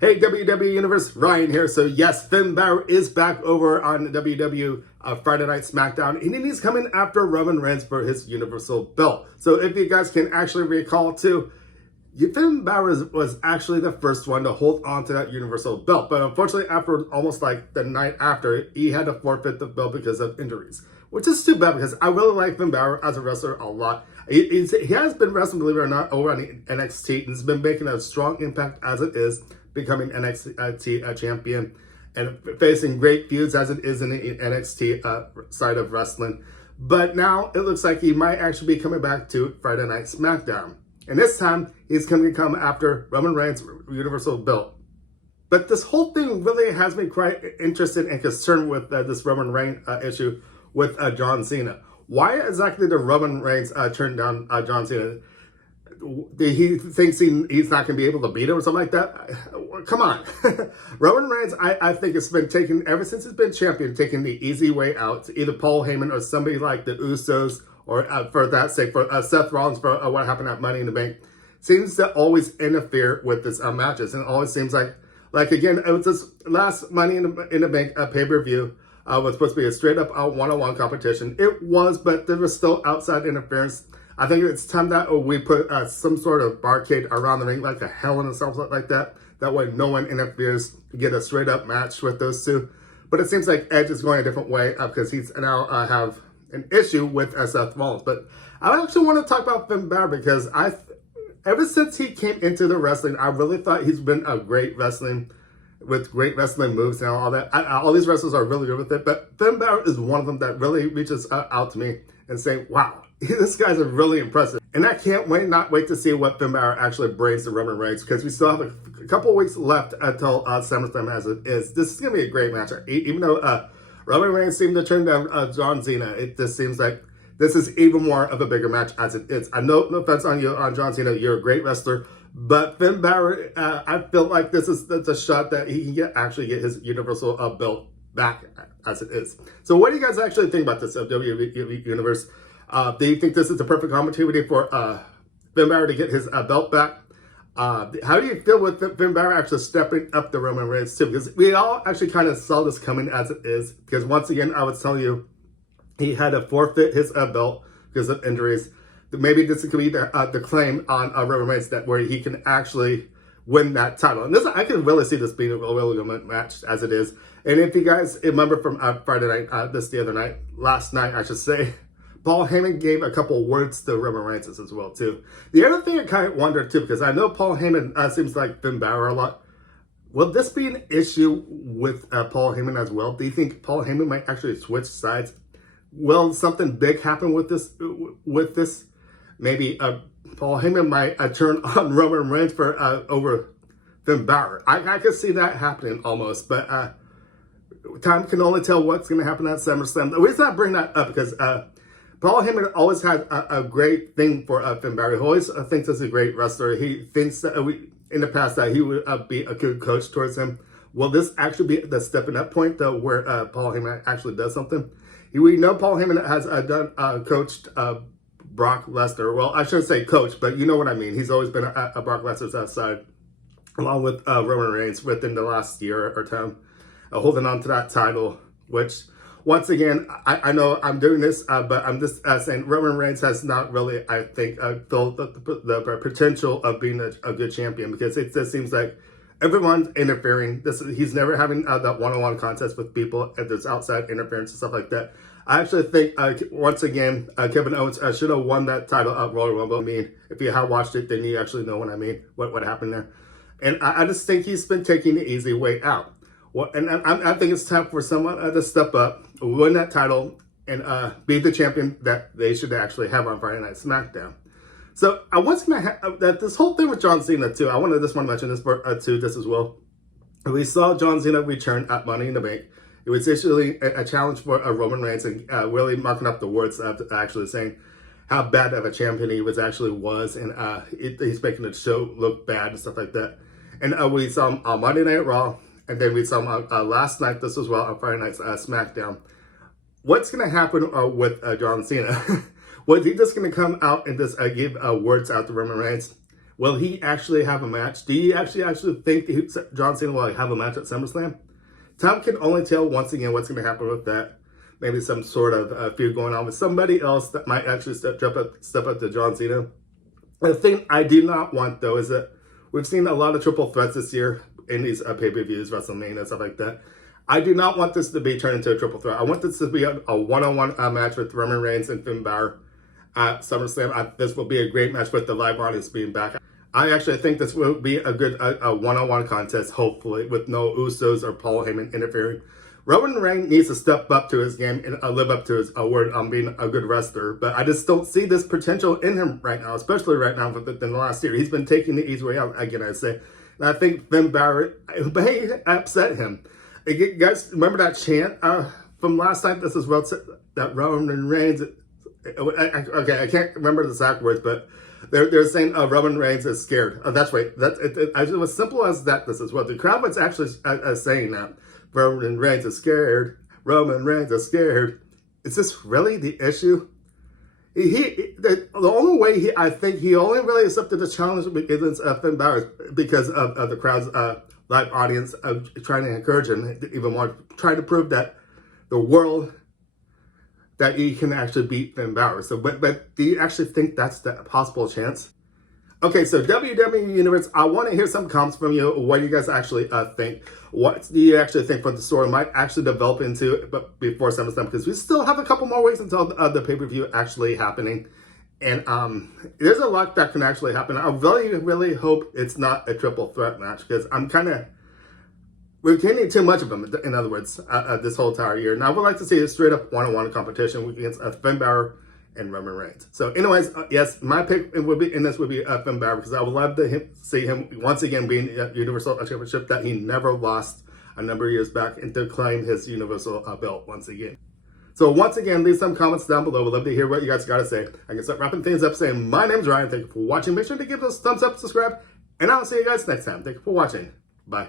Hey WWE Universe, Ryan here. So yes, Finn Balor is back over on WWE Friday Night Smackdown, and he's coming after Roman Reigns for his Universal belt. So if you guys can actually recall too, Finn Balor was actually the first one to hold on to that Universal belt. But unfortunately, after almost like the night after, he had to forfeit the belt because of injuries. Which is too bad because I really like Finn Balor as a wrestler a lot. He has been wrestling, believe it or not, over on NXT and has been making a strong impact as it is, becoming NXT champion and facing great feuds as it is in the NXT side of wrestling. But now it looks like he might actually be coming back to Friday Night Smackdown. And this time, he's going to come after Roman Reigns' Universal belt. But this whole thing really has me quite interested and concerned with this Roman Reigns issue with John Cena. Why exactly did Roman Reigns turn down John Cena? He thinks he's not going to be able to beat him or something like that? Come on. Roman Reigns, I think it's been taking, ever since he's been champion, taking the easy way out. Either Paul Heyman or somebody like the Usos, or for that sake, for Seth Rollins, for what happened at Money in the Bank, seems to always interfere with his matches. And it always seems like again, it was this last Money in the Bank pay-per-view. Was supposed to be a straight-up one-on-one competition. It was, but there was still outside interference. I think it's time that we put some sort of barricade around the ring, like a Hell in a Cell, something like that. That way no one interferes, get a straight-up match with those two. But it seems like Edge is going a different way because he's now have an issue with Seth Rollins. But I actually want to talk about Finn Balor because ever since he came into the wrestling, I really thought he's been a great wrestling with great wrestling moves and all that. All these wrestlers are really good with it, but Finn Balor is one of them that really reaches out to me and saying, wow, this guy's really impressive. And I can't not wait to see what Finn Balor actually brings to Roman Reigns because we still have a couple of weeks left until SummerSlam as it is. This is going to be a great match. Even though Roman Reigns seemed to turn down John Cena, it just seems like this is even more of a bigger match as it is. I know, no offense on you, on John Cena, you're a great wrestler, but Finn Balor, I feel like this is the shot that he can actually get his Universal belt back as it is. So what do you guys actually think about this WWE Universe? Do you think this is the perfect opportunity for Finn Balor to get his belt back? How do you feel with Finn Balor actually stepping up the Roman Reigns too? Because we all actually kind of saw this coming as it is. Because once again, I was telling you, he had to forfeit his belt because of injuries. Maybe this could be the claim on Roman Reigns that where he can actually win that title. And this, I can really see this being a really good match as it is. And if you guys remember from Friday night, the other night, last night, I should say, Paul Heyman gave a couple words to Roman Reigns as well too. The other thing I kind of wondered too, because I know Paul Heyman seems like Finn Balor a lot. Will this be an issue with Paul Heyman as well? Do you think Paul Heyman might actually switch sides? Will something big happen with this? Maybe Paul Heyman might turn on Roman Reigns for over Finn Balor. I could see that happening almost, but time can only tell what's going to happen at SummerSlam. The reason I bring that up because Paul Heyman always had a great thing for Finn Balor. He always thinks he's a great wrestler. He thinks that in the past that he would be a good coach towards him. Will this actually be the stepping up point though, where Paul Heyman actually does something? We know Paul Heyman has coached Brock Lesnar. Well, I shouldn't say coach, but you know what I mean. He's always been a Brock Lesnar's side, along with Roman Reigns within the last year or two, holding on to that title, which, once again, I know I'm doing this, but I'm just saying Roman Reigns has not really, I think, filled the potential of being a good champion because it just seems like everyone's interfering. He's never having that one-on-one contest with people, and there's outside interference and stuff like that. I actually think, once again, Kevin Owens should have won that title at Royal Rumble. I mean, if you have watched it, then you actually know what I mean, what happened there. And I just think he's been taking the easy way out. Well, and I think it's time for someone to step up, win that title, and be the champion that they should actually have on Friday Night Smackdown. So I was going to have that this whole thing with John Cena too. I just want to mention this for too, just as well. We saw John Cena return at Money in the Bank. It was actually a challenge for Roman Reigns and really marking up the words actually saying how bad of a champion he was, and he's making the show look bad and stuff like that. And we saw him on Monday Night Raw, and then we saw him last night, this as well, on Friday Night Smackdown. What's going to happen with John Cena? Was he just going to come out and just give words out to Roman Reigns? Will he actually have a match? Do you actually think John Cena will have a match at SummerSlam? Time can only tell once again what's going to happen with that. Maybe some sort of feud going on with somebody else that might actually step up to John Cena. The thing I do not want, though, is that we've seen a lot of triple threats this year in these pay-per-views, WrestleMania, stuff like that. I do not want this to be turned into a triple threat. I want this to be a one-on-one match with Roman Reigns and Finn Balor at SummerSlam. This will be a great match with the live audience being back. I actually think this will be a good one-on-one contest, hopefully, with no Usos or Paul Heyman interfering. Roman Reigns needs to step up to his game and live up to his word on being a good wrestler. But I just don't see this potential in him right now, especially right now within the last year. He's been taking the easy way out, again, I say. And I think Finn Balor may upset him. You guys remember that chant from last time? This is that Roman Reigns. Okay, I can't remember the exact words, but they're saying Roman Reigns is scared. That's right. It was simple as that. This is what the crowd was actually saying that. Roman Reigns is scared. Roman Reigns is scared. Is this really the issue? The only way I think he only really accepted the challenge against Finn Balor because of the crowd's live audience trying to encourage him even more, trying to prove that the world that he can actually beat Finn Balor. So, but do you actually think that's the possible chance? Okay, so WWE Universe, I want to hear some comments from you. What do you guys actually think? What do you actually think from the story might actually develop into but before SummerSlam? Because we still have a couple more weeks until the pay-per-view actually happening. And there's a lot that can actually happen. I really, really hope it's not a triple threat match because we're getting too much of them, in other words, this whole entire year. And I would like to see a straight-up one-on-one competition against Finn Balor and Roman Reigns. So anyways, yes, my pick would be Finn Balor because I would love to see him once again being Universal Championship that he never lost a number of years back and to claim his Universal belt once again. So once again, leave some comments down below. We'd love to hear what you guys got to say. I can start wrapping things up saying my name's Ryan. Thank you for watching. Make sure to give us a thumbs up, subscribe, and I'll see you guys next time. Thank you for watching. Bye.